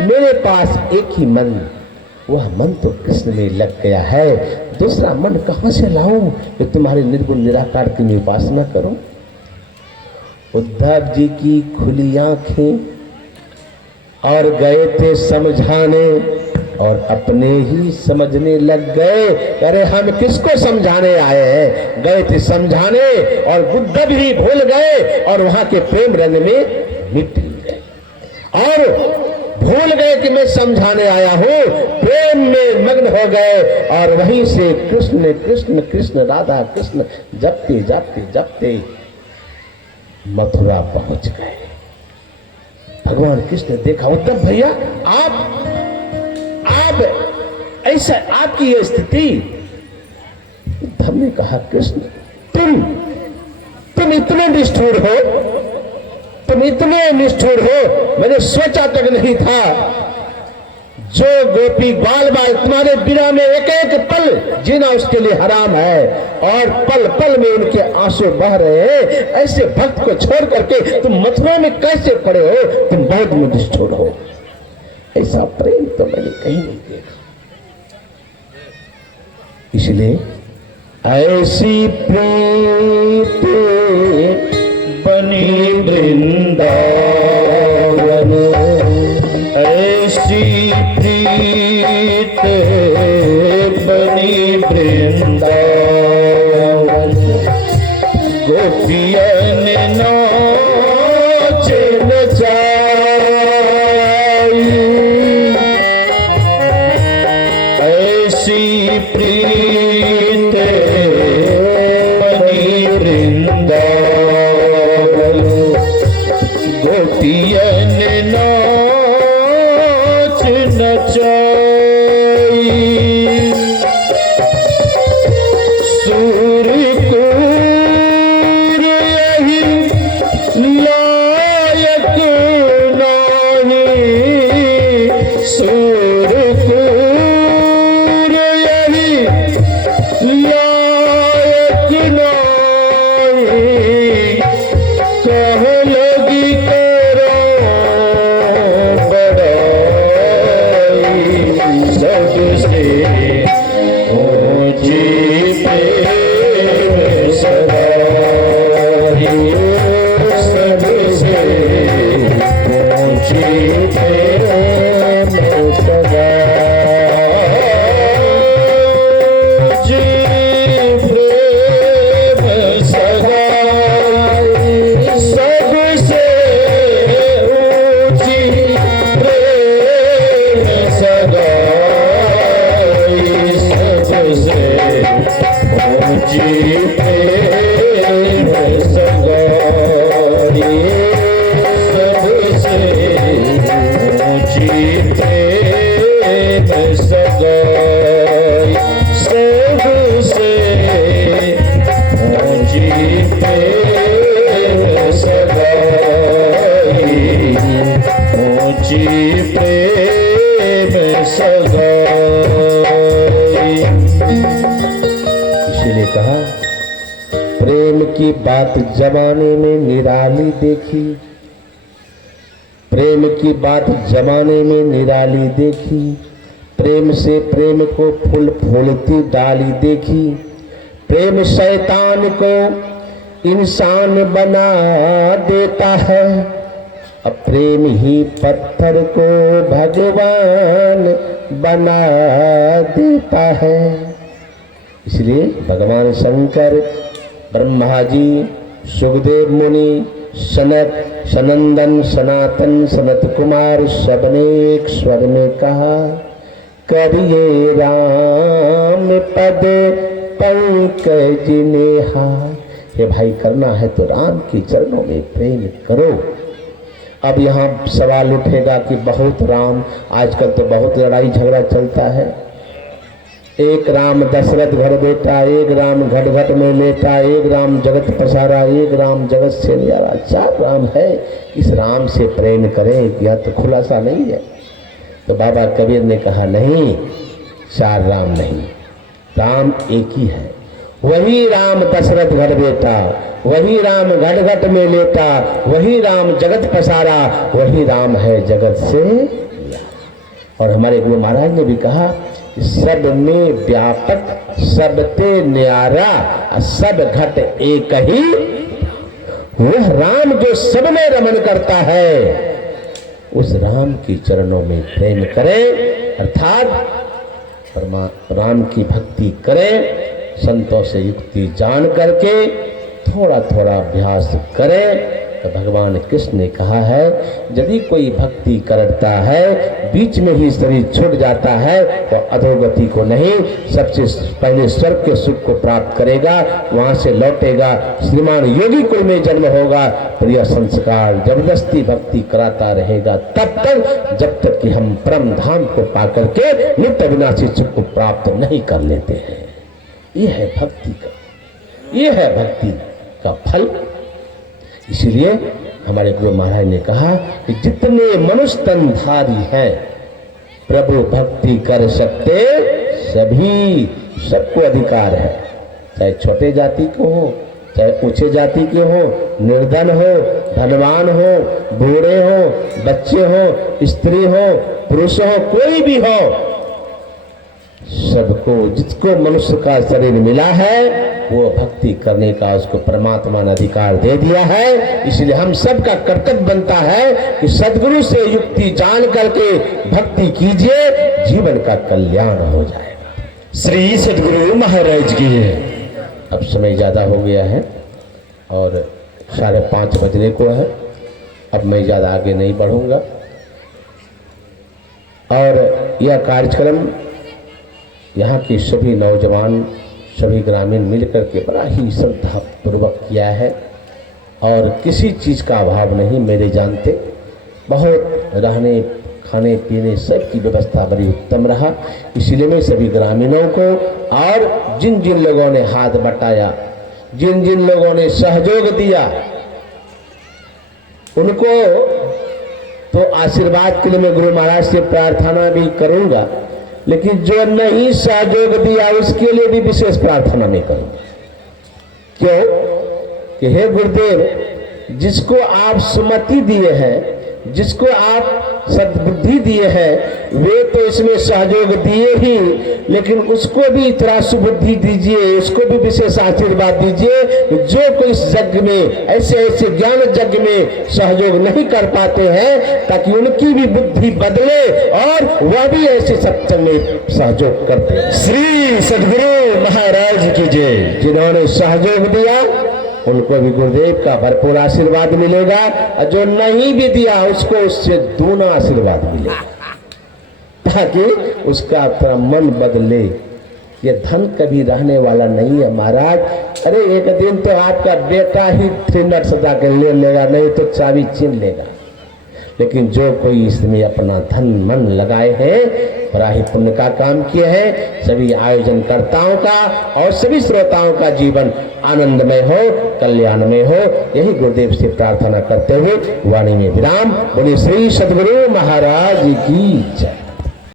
मेरे पास एक ही मन, वह मन तो कृष्ण में लग गया है, दूसरा मन कहां से लाऊं कि तुम्हारे निर्गुण निराकार की मैं उपासना करूं। उद्धव जी की खुली आंखें और गए थे समझाने और अपने ही समझने लग गए। अरे हम किसको समझाने आए हैं, गए थे समझाने और बुद्ध भी भूल गए और वहां के प्रेम रंग में मिट गए और भूल गए कि मैं समझाने आया हूं, प्रेम में मग्न हो गए और वहीं से कृष्ण कृष्ण कृष्ण राधा कृष्ण जपते जपते जपते मथुरा पहुंच गए। भगवान कृष्ण ने देखा, उद्धव भैया आप ऐसा आपकी ये स्थिति। उद्धव ने कहा, कृष्ण तुम इतने निष्ठुर हो, तुम इतने निष्ठुर हो, मैंने सोचा तक नहीं था। जो गोपी बाल बाल तुम्हारे बिना में एक एक पल जीना उसके लिए हराम है और पल पल में उनके आंसू बह रहे हैं, ऐसे भक्त को छोड़ करके तुम मथुरा में कैसे पड़े हो, तुम बहुत निष्ठुर हो। ऐसा प्रेम तो मैंने कहीं नहीं देखा। इसलिए ऐसी प्रीत बनी वृंदावन, ऐसी प्रीत बनी वृंदावन, गोपियन नाच नचाई, ऐसी प्रीत बनी वृंदावन, गोपियन नाच नचाई, सूर कूर यही लायक नहीं, सूर कूर यही लायक नहीं, कह लगी करो बड़ाई, सबसे ऊंची प्रेम सगाई, सबसे ऊंची प्रेम सगाई, प्रेम सगाई, सबसे ऊंची प्रेम सगाई, सबसे ऊंची प्रेम सगाई, सबसे ऊंची प्रेम सगाई, सबसे ऊंची प्रेम सगाई, ऊंची प्रेम सगाई। इसीलिए कहा, प्रेम की बात जमाने में निराली देखी, प्रेम की बात जमाने में निराली देखी, प्रेम से प्रेम को फूल फूलती डाली देखी, प्रेम शैतान को इंसान बना देता है, अब प्रेम ही पत्थर को भगवान बना देता है। इसलिए भगवान शंकर, ब्रह्मा जी, सुखदेव मुनि, सनत, सनंदन, सनातन, सनत कुमार सबने एक स्वर में कहा, करिए राम पद पंकज नेहार। ये भाई करना है तो राम के चरणों में प्रेम करो। अब यहाँ सवाल उठेगा कि बहुत राम, आजकल तो बहुत लड़ाई झगड़ा चलता है। एक राम दशरथ घर बेटा, एक राम घट घट में लेटा, एक राम जगत पसारा, एक राम जगत से न्यारा, 4 राम है। इस राम से प्रेम करें, यह तो खुलासा नहीं है। तो बाबा कबीर ने कहा नहीं, 4 राम नहीं, राम एक ही है। वही राम दशरथ घर बेटा, वही राम घट घट में लेटा, वही राम जगत पसारा, वही राम है जगत से न्यारा। और हमारे गुरु महाराज ने भी कहा, सब में व्यापक सबते न्यारा सब घट एक ही। वह राम जो सब में रमन करता है, उस राम के चरणों में प्रेम करें, अर्थात राम की भक्ति करें, संतों से युक्ति जान करके थोड़ा थोड़ा अभ्यास करें। तो भगवान कृष्ण ने कहा है, यदि कोई भक्ति करता है, बीच में ही शरीर छूट जाता है, तो अधोगति को नहीं, सबसे पहले स्वर्ग के सुख को प्राप्त करेगा, वहां से लौटेगा, श्रीमान योगी कुल में जन्म होगा, प्रिय संस्कार जबरदस्ती भक्ति कराता रहेगा तब तक, जब तक कि हम परम धाम को पाकर के नित्य विनाशी सुख को प्राप्त नहीं कर लेते हैं। ये है भक्ति का, ये है भक्ति का फल। इसीलिए हमारे गुरु महाराज ने कहा कि जितने मनुष्य तनधारी हैं, प्रभु भक्ति कर सकते सभी, सबको अधिकार है, चाहे छोटे जाति को हो, चाहे ऊंचे जाति के हो, निर्धन हो, धनवान हो, बूढ़े हो, बच्चे हो, स्त्री हो, पुरुष हो, कोई भी हो, सबको, जिसको मनुष्य का शरीर मिला है वो भक्ति करने का उसको परमात्मा ने अधिकार दे दिया है। इसलिए हम सबका कर्तव्य बनता है कि सद्गुरु से युक्ति जान करके भक्ति कीजिए, जीवन का कल्याण हो जाएगा। श्री सद्गुरु महाराज की। अब समय ज़्यादा हो गया है और 5:30 बजने को है। अब मैं ज़्यादा आगे नहीं बढ़ूंगा और यह कार्यक्रम यहाँ के सभी नौजवान, सभी ग्रामीण मिलकर के बड़ा ही श्रद्धा पूर्वक किया है और किसी चीज़ का अभाव नहीं मेरे जानते। बहुत रहने खाने पीने सब की व्यवस्था बड़ी उत्तम रहा। इसलिए मैं सभी ग्रामीणों को और जिन जिन लोगों ने हाथ बटाया, जिन जिन लोगों ने सहयोग दिया, उनको तो आशीर्वाद के लिए मैं गुरु महाराज से प्रार्थना भी करूंगा, लेकिन जो नहीं सहयोग दिया उसके लिए भी विशेष प्रार्थना नहीं करूंगा। क्यों कि हे गुरुदेव, जिसको आप सुमति दिए हैं, जिसको आप सद्बुद्धि दिए हैं, वे तो इसमें सहयोग दिए ही, लेकिन उसको भी थोड़ा सुबुद्धि दीजिए, उसको भी विशेष आशीर्वाद दीजिए। जो कोई इस यज्ञ में, ऐसे ऐसे ज्ञान यज्ञ में सहयोग नहीं कर पाते हैं, ताकि उनकी भी बुद्धि बदले और वह भी ऐसे सत्संग में सहयोग करते हैं। श्री सद्गुरु महाराज की जय। जिन्होंने सहयोग दिया उनको भी गुरुदेव का भरपूर आशीर्वाद मिलेगा, और जो नहीं भी दिया उसको उससे दूना आशीर्वाद मिलेगा, ताकि उसका थोड़ा मन बदले। ये धन कभी रहने वाला नहीं है महाराज। अरे एक दिन तो आपका बेटा ही 3 मिनट सजा के ले लेगा, नहीं तो चाबी छीन लेगा। लेकिन जो कोई इसमें अपना धन मन लगाए हैं, बड़ा ही पुण्य का काम किए हैं। सभी आयोजनकर्ताओं का और सभी श्रोताओं का जीवन आनंदमय हो, कल्याणमय हो, यही गुरुदेव से प्रार्थना करते हुए वाणी में विराम। बोले श्री सद्गुरु महाराज की जय।